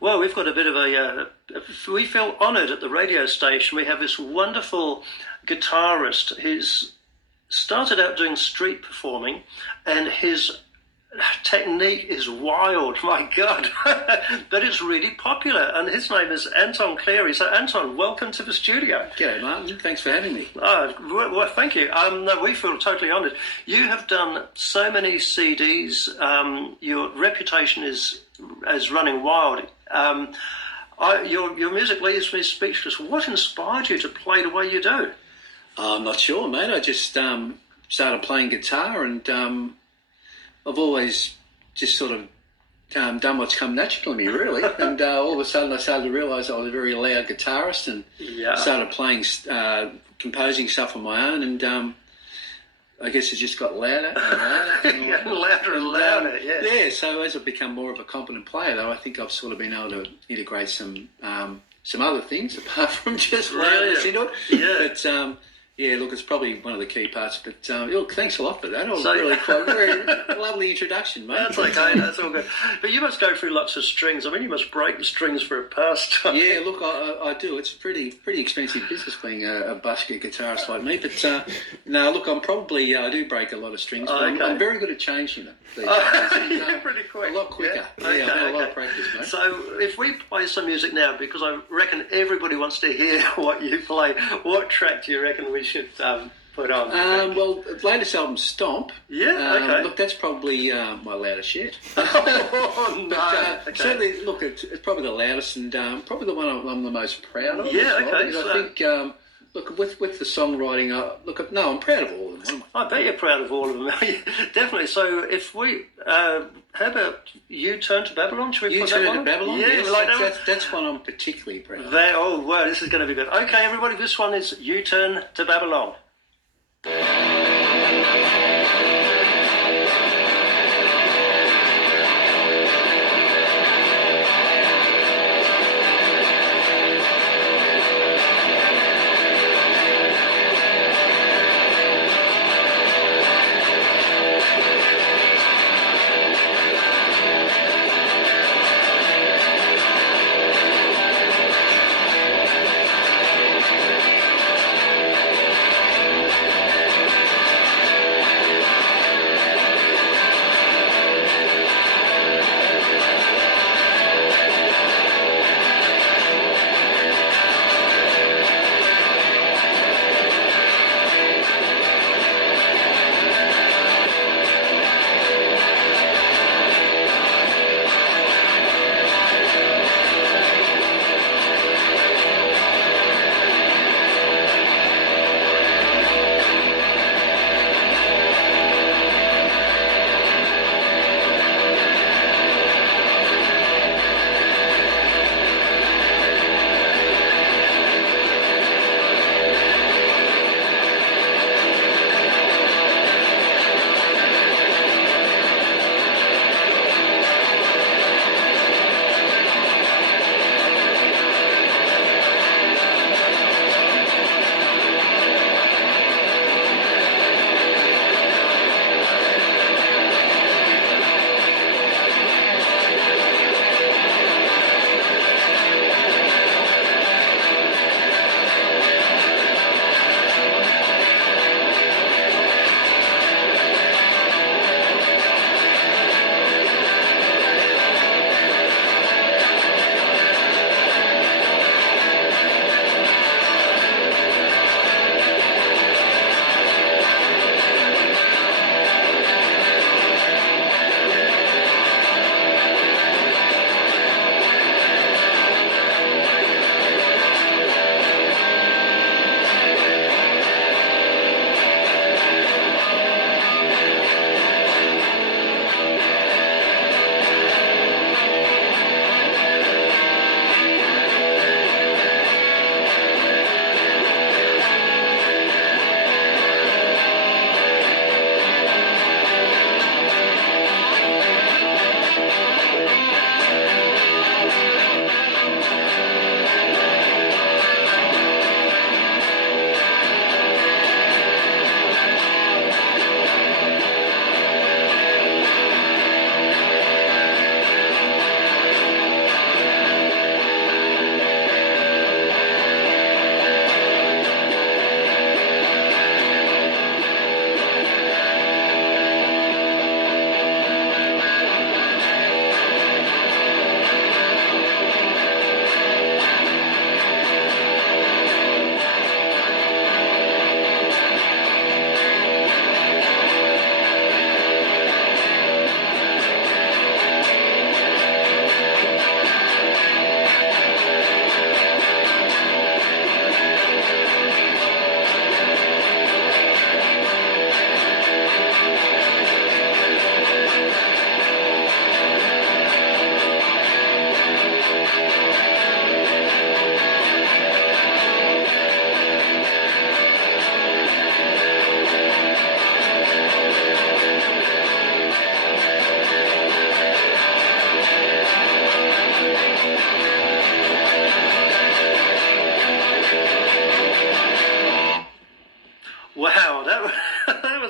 Well, we've got a bit of we feel honoured at the radio station. We have this wonderful guitarist who's started out doing street performing, and his technique is wild, my God, but it's really popular, and his name is Anton Cleary. So, Anton, welcome to the studio. G'day, Martin. Thanks for having me. Well, thank you. No, we feel totally honoured. You have done so many CDs. Your reputation is running wild. Your music leaves me speechless. What inspired you to play the way you do? I'm not sure, mate. I just started playing guitar, and I've always just sort of done what's come naturally to me, really. And all of a sudden I started to realise I was a very loud guitarist, and started playing, composing stuff on my own, and I guess it just got louder and louder and louder. Louder and louder, yes. Yeah, so as I've become more of a competent player, though, I think I've sort of been able to integrate some other things apart from just loudness into it. Yeah. But, yeah, look, it's probably one of the key parts, but look, thanks a lot for that. That was really quite very lovely introduction, mate. That's okay, that's all good. But you must go through lots of strings. I mean, you must break the strings for a pastime. Yeah, look, I do. It's pretty expensive business being a busker guitarist like me. But no, look, I do break a lot of strings. But Okay. I'm very good at changing them. Yeah, pretty quick. A lot quicker. Yeah, I've had a lot of practice, mate. So if we play some music now, because I reckon everybody wants to hear what you play, what track do you reckon we should put on? Well, latest album, Stomp. Yeah, okay. Look, that's probably my loudest yet. Oh, no. But, Okay. certainly, look, it's probably the loudest, and probably the one I'm the most proud of. Yeah, as well, okay, because so- I think, look, with the songwriting, I'm proud of all of them. I bet you're proud of all of them. Definitely. So if we, how about You Turn to Babylon? Should we You put Turn that to one? Babylon? Yeah, Yes, like that one? that's one I'm particularly proud of. Oh, wow, this is going to be good. Okay, everybody, this one is You Turn to Babylon.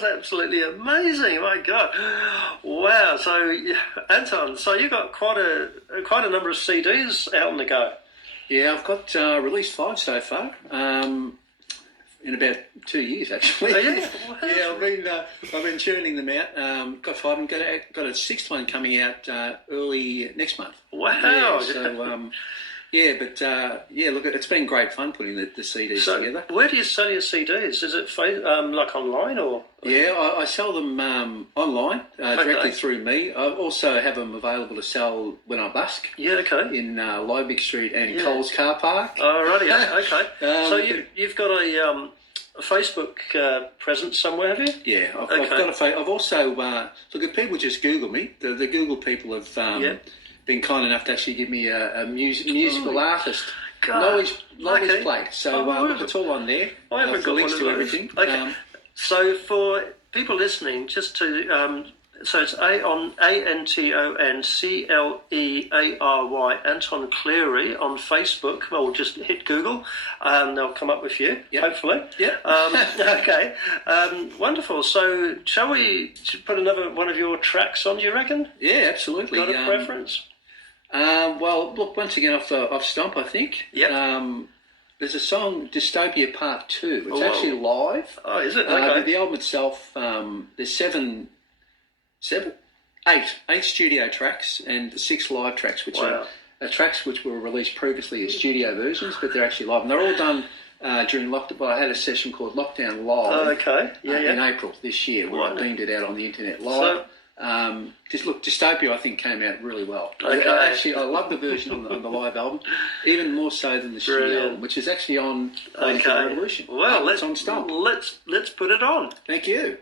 was absolutely amazing. My God, wow! So, Anton, so you got quite a number of CDs out on the go. Yeah, I've got released 5 so far. In about 2 years, actually. Oh, yeah? Yeah, I've been churning them out. Got 5 and got a 6th one coming out early next month. Wow! Yeah, so look, it's been great fun putting the CDs together. Where do you sell your CDs? Is it like online or? Yeah, I sell them online directly through me. I also have them available to sell when I busk. Yeah, okay. In Liebig Street and Coles Car Park. Alrighty, okay. So you've got a Facebook presence somewhere, have you? Yeah, I've got I've also look, if people just Google me, the Google people have been kind enough to actually give me a musical artist knowledge plate. So it's all on there. I haven't got links one to of those. everything. Okay. So for people listening, just to so it's ANTONCLEARY, Anton Cleary on Facebook. Or just hit Google, they'll come up with you. Yep. Hopefully. Yeah. Okay. Wonderful. So shall we put another one of your tracks on? Do you reckon? Yeah, absolutely. Got a preference? Well, look, once again off Stomp, I think. Yep. There's a song, Dystopia Part 2. It's actually live. Oh, is it? Okay. The album itself, there's eight studio tracks and 6 live tracks, which are tracks which were released previously as studio versions, but they're actually live. And they're all done during lockdown. Well, I had a session called Lockdown Live in April this year, where I beamed it out on the internet live. Dystopia, I think, came out really well. Okay. I love the version on the live album, even more so than the studio album, which is actually on Revolution. Well, it's on Stomp. Let's put it on. Thank you.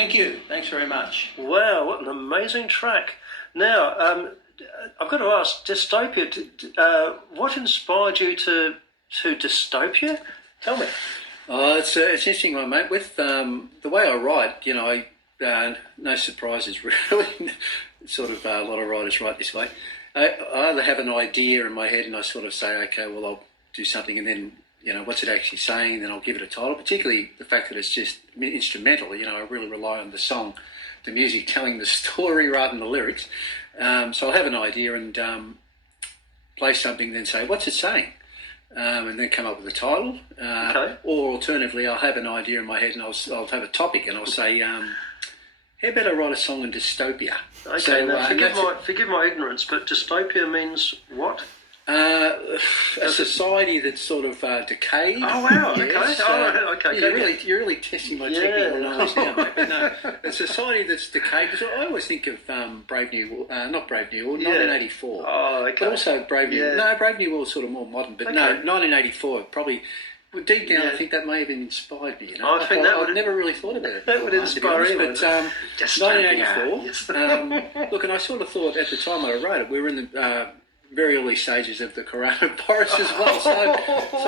Thank you. Thanks very much. Wow, what an amazing track. Now, I've got to ask, Dystopia, what inspired you to Dystopia? Tell me. Oh, it's an interesting one, mate. With the way I write, no surprises really. Sort of a lot of writers write this way. I either have an idea in my head and I sort of say, okay, well, I'll do something, and then, what's it actually saying? And then I'll give it a title, particularly the fact that it's just instrumental. I really rely on the song, the music telling the story rather than the lyrics. So I'll have an idea and play something, then say, what's it saying? And then come up with a title. Okay. Or alternatively, I'll have an idea in my head and I'll have a topic and I'll say, how about I write a song in dystopia? Okay, so, now forgive my ignorance, but dystopia means what? A society that's sort of decayed. Oh wow! Yes. Okay. You're really testing my technical knowledge now, mate. But no, a society that's decayed. Because I always think of Brave New World, not Brave New World, 1984. Oh, okay. But also Brave New. No, Brave New World is sort of more modern. But no, 1984 probably. Well, deep down, I think that may have inspired me. I think I've never really thought about it. That would inspire you. But 1984. Look, and I sort of thought at the time I wrote it, we were in the very early stages of the coronavirus as well. So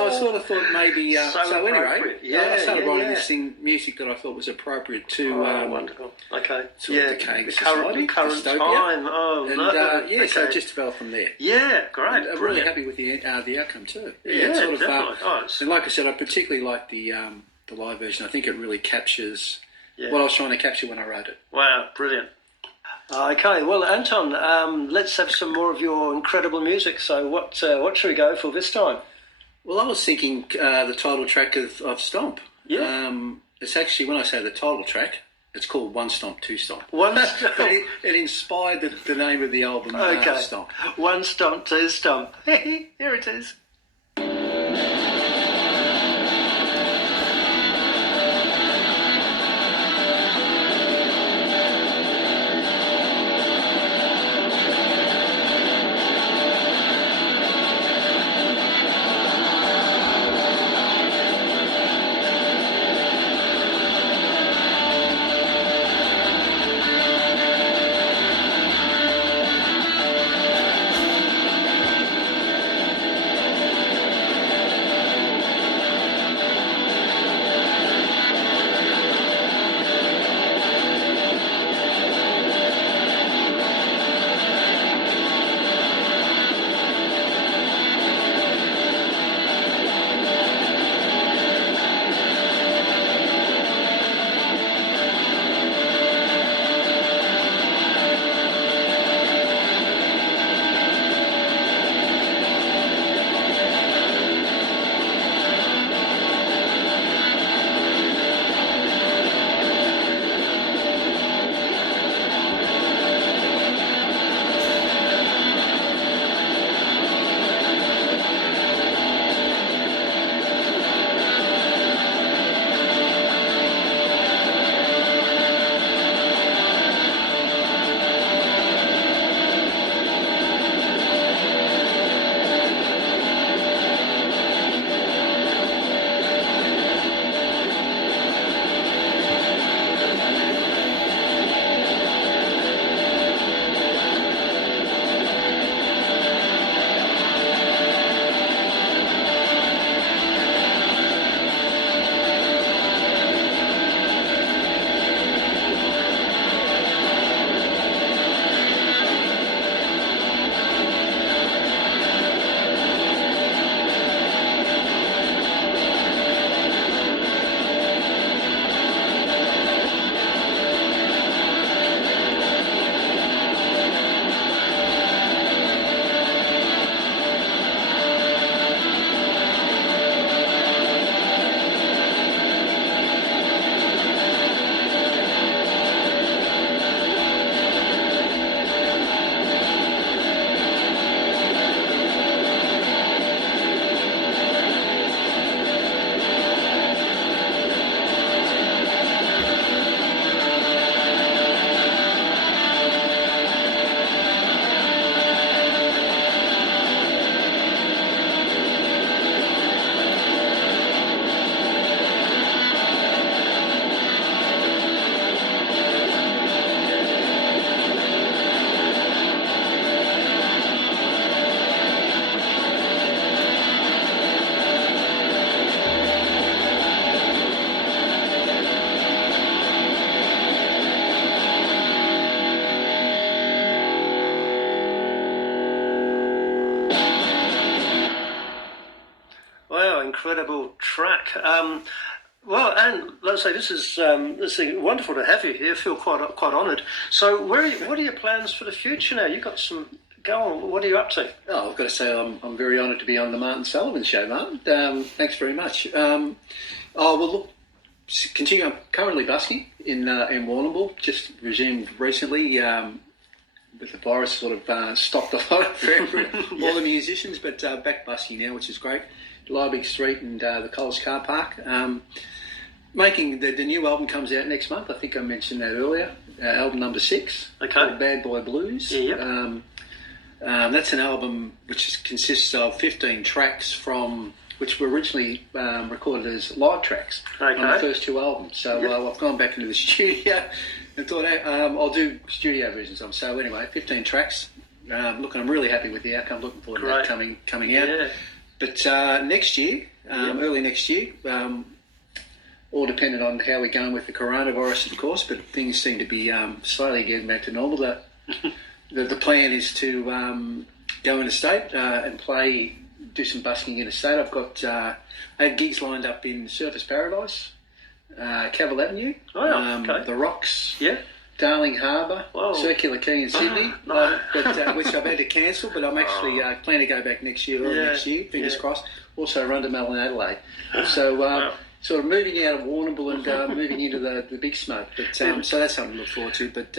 I sort of thought maybe. So anyway, I started writing this music that I thought was appropriate to. Wonderful. Okay. Sort of decaying the society, current dystopia. time. Oh and, no. Okay. So it just developed from there. Yeah, great. I'm really happy with the outcome too. Yeah, sort of, definitely. And like I said, I particularly like the live version. I think it really captures what I was trying to capture when I wrote it. Wow, brilliant. Okay, well, Anton, let's have some more of your incredible music. So what should we go for this time? Well, I was thinking the title track of Stomp. Yeah. It's actually, when I say the title track, it's called One Stomp, Two Stomp. One Stomp. It inspired the name of the album, Stomp. One Stomp, Two Stomp. Here it is. incredible track. Well, and let's say this is wonderful to have you here. I feel quite honoured. So, what are your plans for the future now? You've got some. Go on. What are you up to? Oh, I've got to say I'm very honoured to be on the Martin Sullivan show, Martin. Thanks very much. Look, continue. I'm currently busking in Warrnambool. Just resumed recently. With the virus sort of stopped a lot for all the musicians, but back busking now, which is great. Liebig Street and the Coles Car Park. Making the new album comes out next month. I think I mentioned that earlier. Album number 6, called Bad Boy Blues. Yep. That's an album which consists of 15 tracks which were originally recorded as live tracks on the first 2 albums. So I've gone back into the studio and thought I'll do studio versions of them. So anyway, 15 tracks. Look, I'm really happy with the outcome. Looking forward to that coming out. Yeah. But next year, early next year, all dependent on how we're going with the coronavirus, of course, but things seem to be slowly getting back to normal. The plan is to go interstate and do some busking interstate. I've got 8 gigs lined up in Surfers Paradise, Cavill Avenue, The Rocks, Darling Harbour, Circular Quay in Sydney, which I've had to cancel, but I'm actually planning to go back next year, next year, fingers crossed. Also Rundle and Adelaide. So sort of moving out of Warrnambool and moving into the big smoke. But so that's something to look forward to. But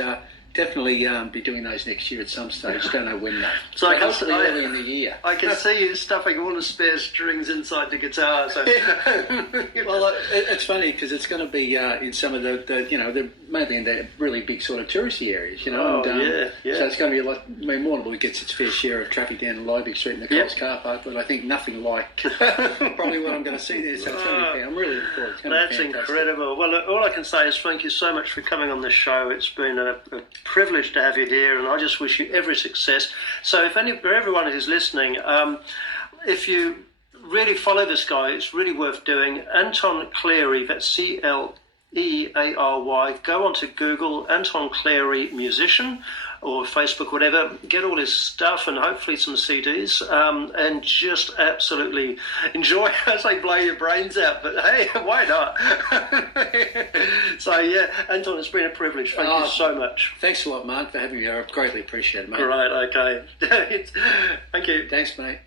definitely be doing those next year at some stage. Don't know when though. So hopefully early in the year. I can see you stuffing all the spare strings inside the guitar. So. Well, it's funny because it's going to be in some of the mainly in the really big sort of touristy areas, Oh, and, so it's going to be a lot. I mean, Warrnambool gets its fair share of traffic down Liebig Street and the Coles Car Park, but I think nothing like probably what I'm going to see there. So it's going to be. I'm really looking forward. That's incredible. Well, all I can say is thank you so much for coming on this show. It's been a privilege to have you here, and I just wish you every success. So for everyone who's listening, if you really follow this guy, it's really worth doing. Anton Cleary, that's Cleary. Go onto Google, Anton Cleary musician, or Facebook, whatever. Get all his stuff and hopefully some CDs, and just absolutely enjoy as they blow your brains out. But hey, why not? So yeah, Anton, it's been a privilege. Thank you so much. Thanks a lot, Mark, for having me. I greatly appreciate it, mate. Right, okay. Thank you. Thanks, mate.